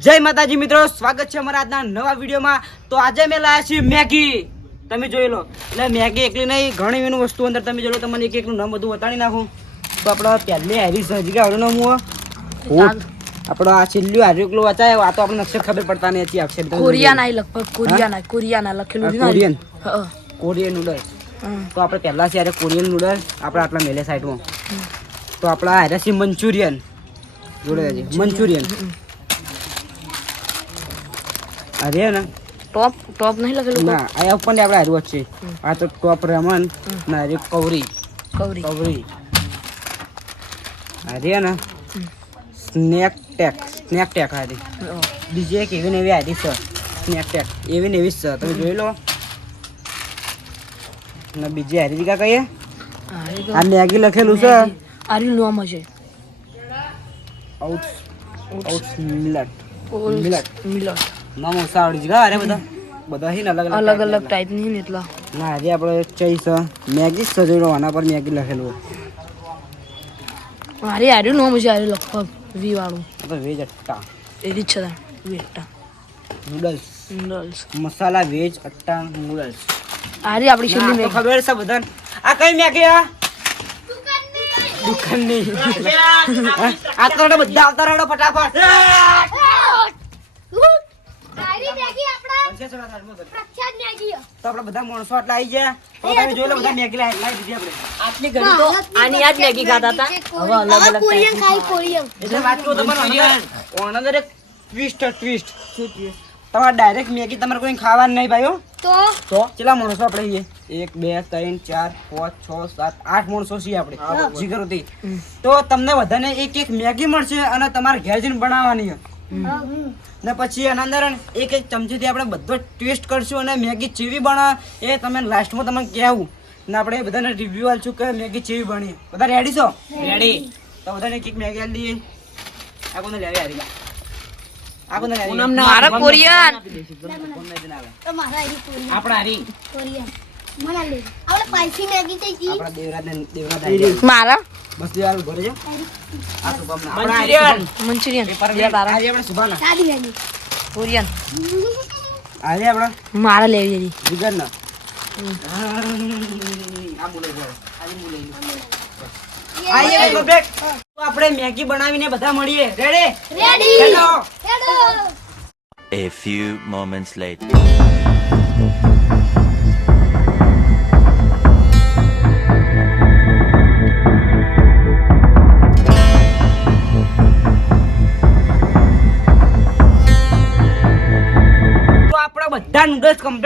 જય માતાજી મિત્રો સ્વાગત છે અમારા આજના નવા વિડીયોમાં. તો આજે મેં લાયા છીએ મેગી. તમે જોઈ લો. એટલે મેગી એકલી નહીં ઘણી એનું વસ્તુ અંદર તમે જોઈ લો તમને એક એકનું નામ બધું બતાડી નાખું. તો આપણે પહેલી હારી સજીકા આવડે નામ હું આપણો આ છેલ્લું હારી એકલું વચાય આ તો આપણે નક્ષર ખબર પડતા નહીં હતી અક્ષર. કોરિયાના લગભગ કોરિયાના કોરિયાના લખેલું કોરિયન. કોરિયન નૂડલ્સ તો આપણે પહેલાં છે કોરિયન નૂડલ્સ આપણે આટલા મેલે સાઈડમાં. તો આપણા હારે છે મંચુરિયન. જોડે મંચુરિયન. અરે ને? ટોપ ટોપ નહીં લખેલું ના આ ઉપર ને આપણે હારું છે. આ તો ટોપ રમન ના અરે કવરી. કવરી. કવરી. અરે ને? સ્નેક ટેક સ્નેક ટેક હારી. બીજી એક એવી ને એવી હારી છે સ્નેક ટેક એવી ને એવી છે તમે જોઈ લો. ને બીજી હારી કા કહીએ? આ મેગી લખેલું છે. આર્યું નામ છે. Out out મિલટ મિલટ. મિલટ નામ સાવડી જગા અરે બધા. બધા હે ને અલગ અલગ અલગ ટાઈપની ને એટલા. ના આજે આપણે ચઈ છે. મેગી સજોડો આના પર મેગી લખેલું. મારે આર્યું નો હશે આર્યું લગભગ વી વાળું. તો વેજ અટ્ટા. એવી રીત છે વી atta. Noodles noodles masala veg atta noodles આરી આપણી છેલ્લી ના, મેગી. ખબર છે બધાને. આ કઈ મેગી આ? દુકાનની. હા? આ તો બધા આવતા રેડો ફટાફટ. તો આપણે બધા માણસો આટલા આવી ગયા. તો તમે જોઈ લો બધા મેગી લાવી લાવી દીધી આપણે. આટલી ઘડી તો આની આ મેગી ખાતા હતા? હવે અલગ અલગ ટાઈપની. એટલે વાત કહું તમને અંદર? એક ટ્વિસ્ટ ટ્વિસ્ટ શું ટ્વિસ્ટ તમારે ડાયરેક્ટ મેગી તમારે કોઈ ખાવાનું નહીં ભાઈઓ તો? કેટલા માણસો આપણે છીએ એક બે ત્રણ ચાર પાંચ છ સાત આઠ માણસો છીએ આપણે. જીગર હતી તો તમને બધાને એક એક મેગી મળશે અને તમારે ઘેર જઈને બનાવવાની. છે. ને પછી એના અંદર એક એક ચમચીથી આપણે બધો ટેસ્ટ કરશું અને મેગી ચેવી બને એ તમે લાસ્ટમાં તમને કહેવું. ને આપણે બધાને રિવ્યુ આપશું કે મેગી ચેવી બની. બધા રેડી છો? રેડી તો બધાને એક મેગી આલી દઈએ. આ કોને લેવી આવી આ કોને લેવી? મારા કોરિયન. આપણા હારી આપણા દેવરાજ ને દેવરાજ મારા? બસ દેવાલ ભરે આ શુભમ આપણા હારી મંચુરિયન. પેપર બે તારા આજે આપણે કોરિયન. આજે આપણે મારા લેવી હતી જીગર ના આ બોલે આજે બોલે આઈએ ભાઈ આપણે મેગી બનાવીને બધા મળીએ. Ready hello A few moments later.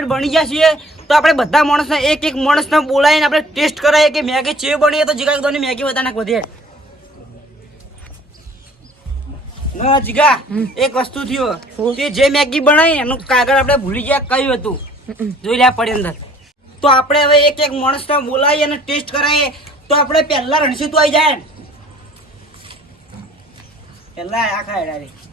નૂડલ્સ બની ગયા છીએ તો આપણે બધા માણસને એક એક માણસને બોલાવીને આપણે ટેસ્ટ કરાવીએ કે મેગી છે બની તો જીગા કીધું મેગી બધાને વધે. ના જીગા એક વસ્તુ થયો કે જે મેગી બનાવી એનું કાગળ આપણે ભૂલી ગયા કયું હતું. જોઈ લ્યા પડે અંદર. તો આપણે હવે એક એક માણસને બોલાવીએ અને ટેસ્ટ કરાવીએ તો આપણે પહેલા રણસી તો આવી જાય. પહેલા આ ખાય ડાયરેક્ટ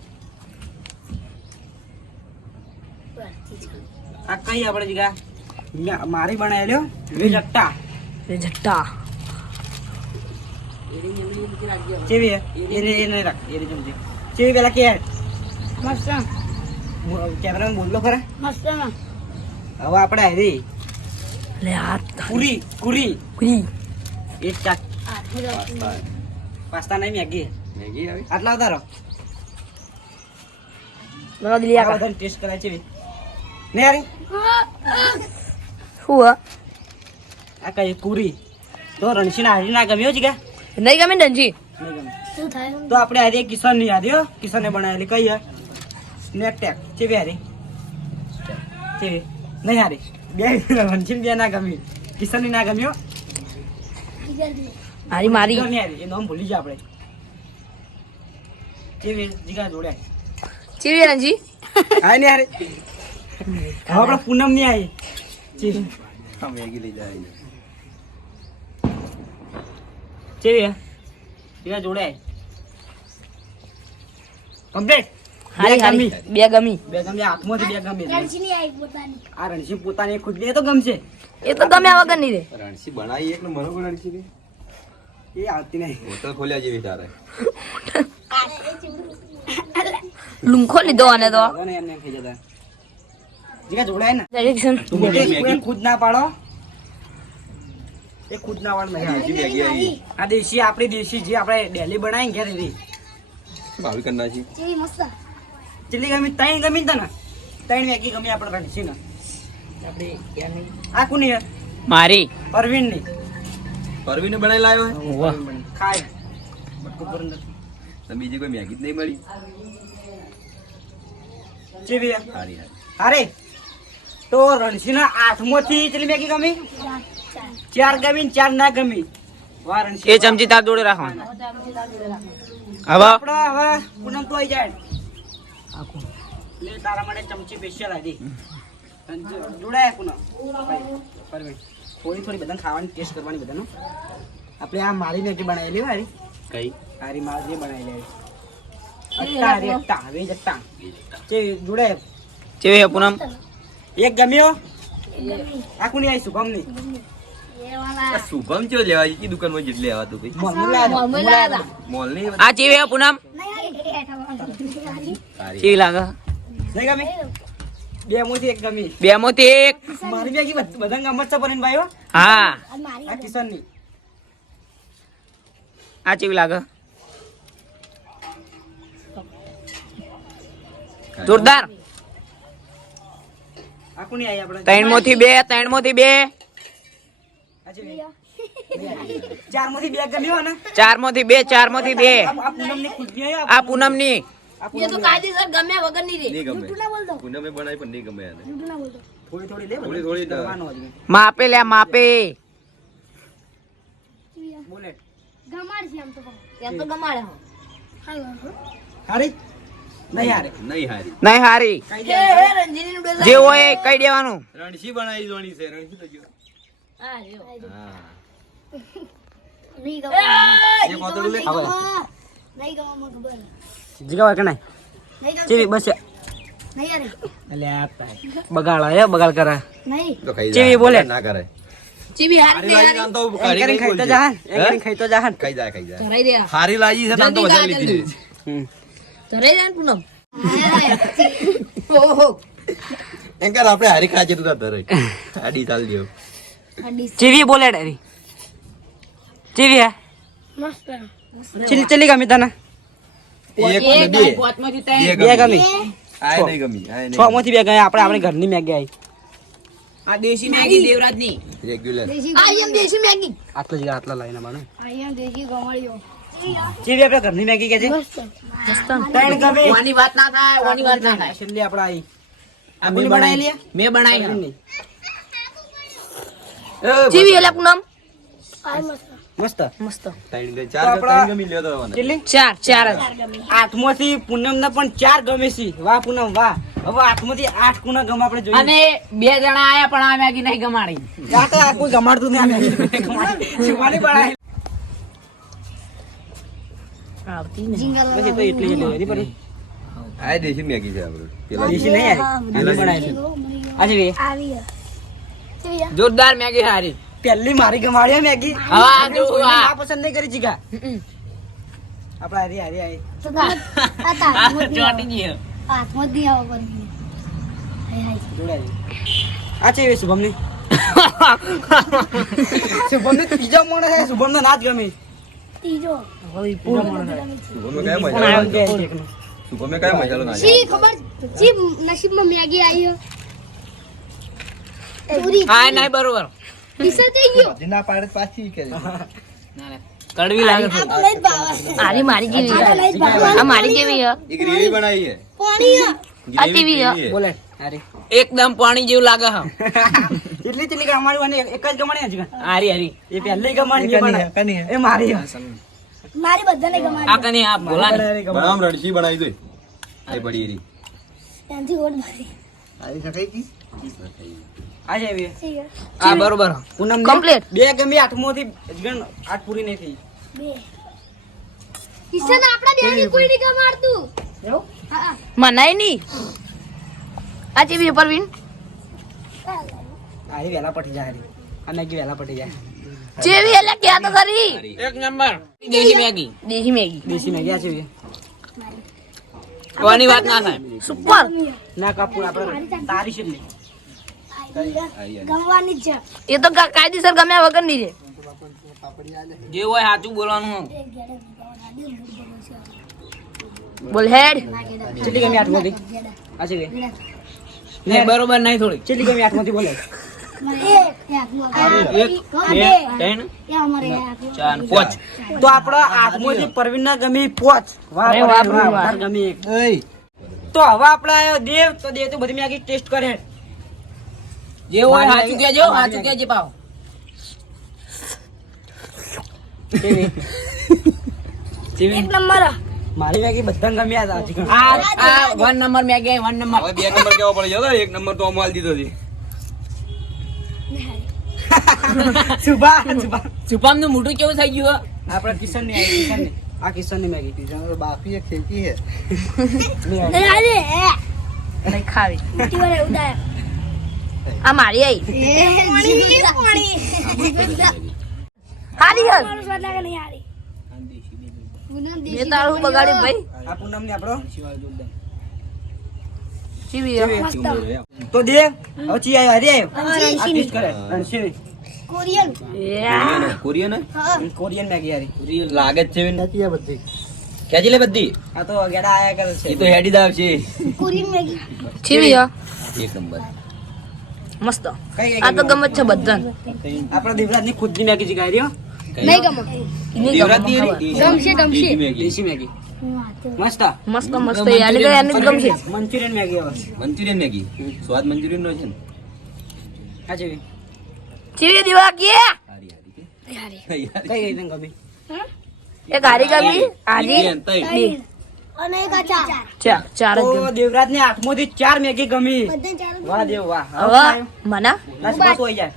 આ કઈ આપણે જગ્યા મારી બનાવેલો વેજ અટ્ટા એ જટ્ટા. કેવી હે? એને એને રાખ એને જમજે. કેવી પેલા કે? કેમેરામાં બોલો ખરા. હવે આપણે હેરી લે આ પૂરી પૂરી. પૂરી. એક ચાક પાસ્તા. નહીં મેગી. મેગી આટલા વધારો. રહો લગા દિલી આ આ ટેસ્ટ કરાય છે ને યારી શું હા. આ કઈ પૂરી તો રણસીને હારી ના ગમ્યો છે કે? નહીં ગમે ને ડંજી નહીં ગમે. તો આપણે હારી કિશનની હારી હો. કિશને બનાવેલી કઈ હે. સ્નેક ટેક કેવી હારી. કેવી નહીં હારી. બે રણસીન બે ના ગમી કિશનની ના ગમ્યો મારી. મારી હારી. એ નામ ભૂલી ગયા આપણે. કેવી જીગા જોડે. ચીવી રણજી. હા ને હારી. આપણે પૂનમની આવી. ચી કેવી હે જીગા જોડે કમ્પ્લીટ. હારી હારી બે ગમી. બે ગમે. હાથમાંથી બે ગમે. આ રણસી પોતાની. ખુદ એ તો ગમશે એ તો ગમે વગર નહીં રે. રણસી બનાવી એક રણસી એ આવતી નહીં. હોટલ ખોલ્યા જેવી તારે. લુંખો લીધો આને તો. જતા. જીગા જોડાય ને. ખુદ ના પાડો. એ ખુદ ના નહીં આ દેશી આપણી દેશી જે આપણે ડેલી બનાવી ઘેર એવી ભાવી કરી નાખી. ચીલી ગમી ત્રણ ગમી ને તને. ત્રણ મેગી ગમી આપણે રણસી ને? આ કોની હે મારી. પરવીનની પરવીને બનાવી લાવ્યો ખાય. બટકું પર અંદર. તો બીજી કોઈ મેગી જ નહીં મળી? ચેવી? હારી હારે. અરે તો રણસીના આઠમોથી ચેટલી મેગી ગમી? ચાર ગમી ને ચાર ના ગમી. એ ચમચી તાર જોડે રાખો. હવે? આપણે હવે પૂનમ તો આવી જાય. લે તારા માટે ચમચી સ્પેશિયલ આવી જોડાય પૂનમ. થોડી થોડી બધાને ખાવાની ટેસ્ટ કરવાની બધાનું આપણે આ મારી મેગી બનાવેલી હોય કઈ? મારી મારી બનાવેલી. અટ્ટા રે અટ્ટા. હવે જ અટ્ટા. જોડાય? ચેવી હે પૂનમ? એક ગમ્યો? આ કોની આવી શુભમની. આ શુભમ ચો લેવા ઈ જેટલી તું ભાઈ. મોલની આ ચેવી પૂનમ? લાગે? નહીં ગમી? બે મોથી એક ગમી. બે મોથી એક. મારી મેગી બધ- ગમત છે પણ ભાઈઓ હા. આ કિશનની આ ચેવી લાગે? જોરદાર. ત્રણમાંથી બે ત્રણમાંથી બે. ચારમાંથી બે ને. ચારમાંથી બે. ચાર મોથી બે આ પૂનમની આ એ તો પૂનમની. કાયદેસર ગમ્યા વગરની રે. નહીં ગમે. પૂનમે બનાવી પણ નહીં ગમે એને થોડી થોડી લે થોડી થોડી તો. કરવાનો જ. માપે લ્યા માપે. બુલેટ એમ તો. ગમાડે હો. હારી નહીં હારે નહીં હારી. નહીં હારી. જે હોય એ કહી દેવાનું. રણસી બનાવી જોણી છે. રણસી તો જો જીગા કે નહીં? ચેવી બસ. એટલે આ તાય. બગાડ હે બગાડ કરે. તો ખાઈ ચેવી જાય. બોલે? ના કરે. ચીબી હારી દે, તો ખાઈ તો. જાહન ખાઈ તો જાહન ખાઈ જાય ખાઈ જાય. હારી લાગી છે તો વધારે લીધી હમ. ધરાઈ દે પૂનમ. ઓહો. એમ આપણે હારી ખાજે તું આડી ચાલ ચેવી બોલે ડેરી. ચેવી હે? ચીલી ચીલી ગમી તને? એક બે. બે ગમી. આય નહીં ગમી આય છ માંથી બે ગયા આપણે આપણી ઘરની મેગી આવી આ દેશી મેગી દેવરાજની. રેગ્યુલર આઈ એમ દેશી મેગી. આટલા જ આટલા લાઈને બને જેવી આપણે ઘરની મેગી કે છે? ત્રણ વાત ના થાય વાની વાત ના થાય. છેલ્લી આપણે આવી આ કોની મેં બનાવેલી બનાવી. મેં બનાવી પરવીનની. ચીબી પૂનમ. મસ્ત. મસ્ત. ત્રણ ગઈ તો ચાર આપણા- ત્રણ ગમી લ્યો તો મને. કેટલી? ચાર ચાર આઠમાંથી પૂનમ ના પણ ચાર ગમે છે. વાહ પૂનમ વાહ. હવે આઠમાંથી આઠ કુના ગમ આપણે જોઈએ. અને બે જણા આયા પણ આ મેગી નહીં ગમાડી. કોઈ ગમાડતું નહીં આવતી ને. બસ તો એટલી જ લેવાની પર આ દેશી મેગી છે આપણે. પેલા દેશી નહીં આવી આની બનાવેલી આજે જોરદાર મેગી હારી. પહેલી મારી ગમાડી મેગી. હા, જો, કોઈને પસંદ નહીં કરી જીગા. આપણે હારી હારી આવી ગઈ જોડાઈ આ છે શુભમની શુભમની છે. શુભમ ને ના જ ગમે શુભમે કયા પણ મસાલો આવ્યો કે નાખ્યો? એકનો. શુભમે કયા મસાલો નાખ્યો? નસીબમાં મેગી આવી હા નહીં બરોબર. ડીસા થઈ ગયો. ના પાડે પાછી કરે. ના, ના. કડવી લાગે છે. આરી મારી જેવી આ મારી જેવી છે. એક ગ્રેવી બનાવી છે. પાણી આ કેવી છે? બોલે. હારી. એકદમ પાણી જેવું લાગે હા. એટલી ચીલી ગમાડી વાને એક જ ગમાડી છે હારી હારી. એ પહેલી ગમાડી એ પણ એ મારી મારી બધાને ગમાડી. આ કની આ બોલા બરામ રડશી બનાવી દે. એ પડી રી ત્યાંથી ઓડ મારી. આ છે કી? આ બરોબર. પૂનમ બે ગમી આઠમો થી આઠ પૂરી નહીં થઈ. બે. બેની કોઈ નહીં મનાય નહીં. આ ચેવી પરવીન હારી વેલા પટી જાય આ મેગી વહેલા પટી જાય. ચેવી એટલે ક્યાં તો ખરી. એક નંબર. દેશી મેગી. દેશી મેગી. દેશી મેગી આ છે એવી કોની વાત ના થાય. સુપર. ના કાપુ આપણે તારી છે ગમવાની છે એ તો કા- કાયદેસર ગમ્યા વગરની છે જે હોય સાચું બોલવાનું. બોલ હેડ. કેટલી ગમી આઠમાંથી આ છે નહીં બરોબર નહીં થોડી. કેટલી ગમી આઠમાંથી બોલે? તો આપડે એક બે ત્રણ. એ અમારે એક ચાર. પાંચ તો આપણો આઠમાંથી પરવીનના ગમી પોચ. પરવીન, ગમી તો હવે આપણે આયો દેવ તો દેવ તો બધી મેં આખી ટેસ્ટ કરે. જે હોય સાચું કેજો સાચું કેજે પાવ? એક નંબર. મારી મેગી બધાને ગમ્યા હતા. આ આ one number Maggi one number હવે બે નંબર કેવો પડે છે એક નંબર તો અમાલ દીધો છે સુભા સુભા. સુપામનું મોઢું કેવું થઈ ગયું હો? આપણે કિશનની આવી કિશનની આ કિશનની મેગી કિશન બાકી ખેલતી હે. નહીં ખાવી. આ મારી આઈ. એ પાણી પાણી હારી હલ મારું સ્વાદ લાગે નહીં હારી પૂનમ મેં દેશી તારું બગાડી ભાઈ. આ પૂનમ ને આપણો. તો દેવ હવે ચી આવ્યો હરી આવ્યો આ કરે. અંશી કોરિયન. કોરિયન કોરિયન મેગી હારી. લાગે જ છે બધી. ખેંચી લે બધી. આ તો ગેડા આયા કરે છે. એ તો હેડી દાવ છે કોરિયન મેગી. ચીવી એક નંબર. મસ્ત. આ તો ગમી? ગમત છે બધા આપણા દેવરાજની ખુદની મેગી જીગાઈ રહ્યો નહીં ગમે દેવરાજની એરી? ગમશે ગમશે દેશી મેગી. દેશી મેગી મસ્ત મસ્ત મસ્ત યાની તો યાની જ ગમશે મંચુરિયન મેગી હવે મંચુરિયન મેગી સ્વાદ મંચુરિયન નો છે ને આ છે ચીવી દીવા કે હારી હારી કે? કઈ કઈ તને ગમી એક હારી ગમી હારી એક તઈ. બે અને એક આ ચાર ચાર ચાર જ તો ગમી દેવરાજની આંખમાંથી ચાર મેગી ગમી બધા ચાર વાહ દેવ વાહ હવે મના બસ બસ હોય જાય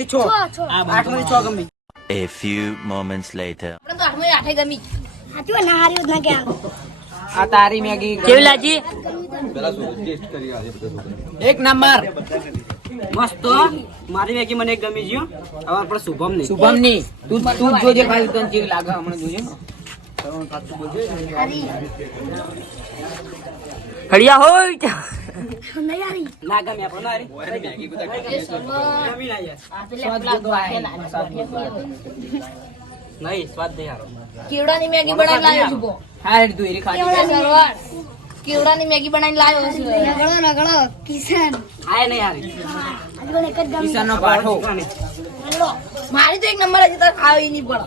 ગમી છ. આઠમાંથી છ ગમી. A few moments later. આ તારી મેગી કેવી લાગી પેલા શું ટેસ્ટ કરી આજે બધા છોકરા. એક નંબર. મસ્ત મારી મેગી મને એક ગમી ગયો. હવે આપણે શુભમની શુભમની તું તું જોજે ખાલી તને કેવી લાગે હમણાં જોજે? હળિયા હોય નહીં સ્વાદ કેવડાની મેગી બનાવી લાવ્યો છું હા તું ખાધી કેવડાની મેગી બનાવીને લાવ્યો છું રગડો રગડો કિશન આય નહીં પાઠો. મારી તો એક નંબર હજી તો આવી નહીં પડે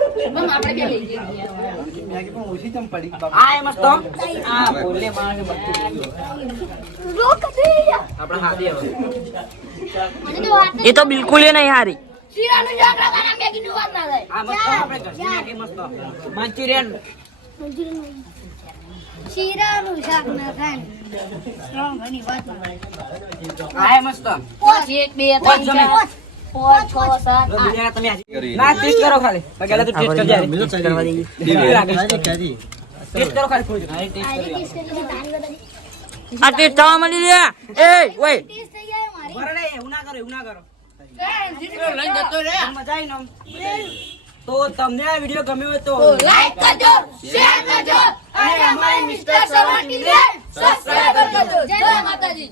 આપણે બે લઈ જઈએ? આય મસ્ત આ બોલે મારે બધું રોક દે. આપણે હારી હવે. મને તો વાત જ- એ તો બિલકુલ એ નહીં હારી. મંચુરિયન. શીરાનું શાક ના થાય ઘણી વાત આય મસ્ત. એક બે ત્રણ તો બીજા તમે આજે કરી. ના ટેસ્ટ કરો ખાલી. પહેલા તો ટેસ્ટ કરજે. કરવા દઈએ કેવી લાગે ટેસ્ટ કરો. ખાલી થોડી આરી ટેસ્ટ કરી તારી બધાની. આ ટેસ્ટ થવા મળી લે એ ઓય. ટેસ્ટ થઈ જાય મારી. બરાબર એવું ના કરો એવું ના કરો. લઈને જતો રે મજા આવી ને આમ. તો તમને આ વીડિયો ગમ્યો હોય તો લાઈક કરજો શેર કરજો અને અમારી મિસ્ટર સર્વર ટીમને સબસ્ક્રાઇબ કરજો. જય માતાજી.